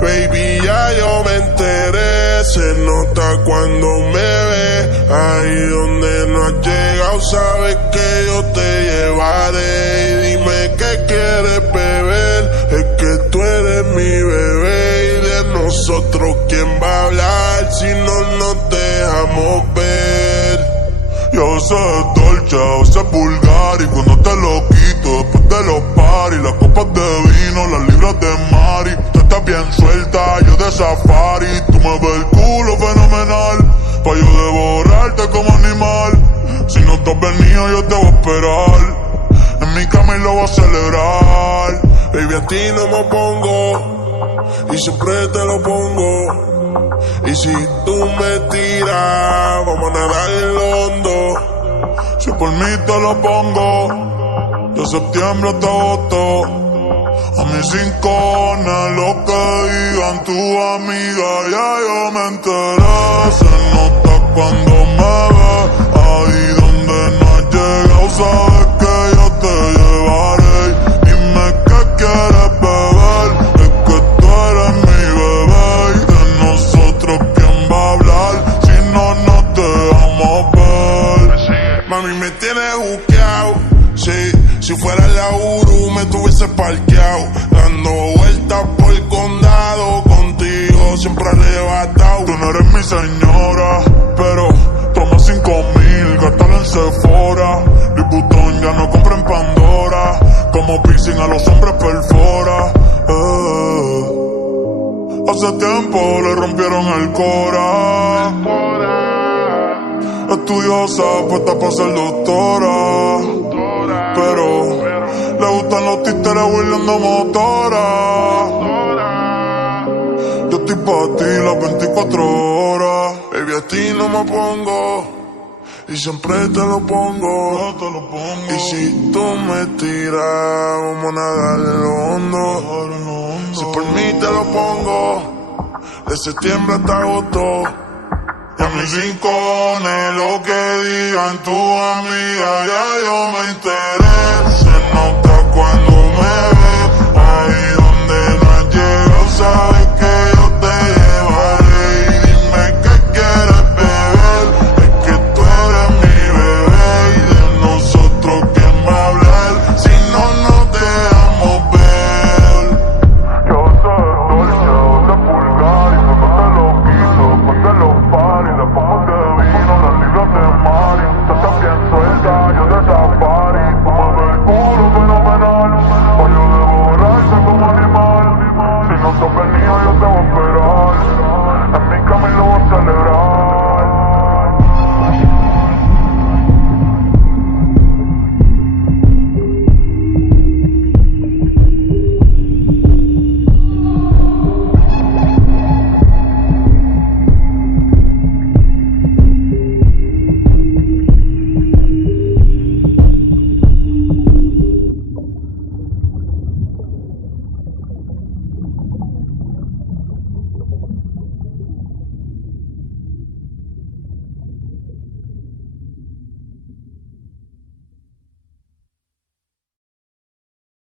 Baby, ya yo me enteré, se nota cuando me ve. Ahí donde no has llegado, sabes que yo te llevaré. Y dime qué quieres beber, es que tú eres mi bebé. Y de nosotros, ¿quién va a hablar si no nos dejamos ver? Y a veces es dolce, a veces es vulgar. Y cuando te lo quito, después de los paris, las copas de vino, las libras de Mari. Tú estás bien suelta, yo de safari. Tú me ves el culo fenomenal, pa' yo devorarte como animal. Si no te has venido, yo te voy a esperar en mi cama y lo voy a celebrar. Baby, a ti no me pongo, y siempre te lo pongo. Y si tú me tiras, vamos a nadar en lo hondo. Si por mí te lo pongo, de septiembre hasta agosto. A mis rincones, lo que digan tu amiga, ya yo me enteré. Se nota cuando me ve, ahí donde no has llegado, sabes que yo te llevaré. Dime qué quieres beber, es que tú eres mi bebé. Y de nosotros, ¿quién va a hablar si no nos dejamos ver? Mami, me tienes buqueado, sí. Si fuera la Uru me tuviese parqueado, dando vueltas por el condado, contigo siempre arrebatado. Tú no eres mi señora, pero toma 5,000, gástala en Sephora. Louis Vuitton ya no compra en Pandora, como piercing a los hombres perfora. Hace tiempo le rompieron el cora. Estudiosa, puesta pa' ser doctora, pero le gustan los títeres huirleando motora. Yo estoy pa' ti las 24 horas. Baby, a ti no me pongo, y siempre te lo pongo. Y si tú me tiras, vamos a nadar en lo hondo. Si por mí te lo pongo, de septiembre hasta agosto. Y a mis rincones, lo que digan tu amiga, ya yo me enteré. Se nota cuando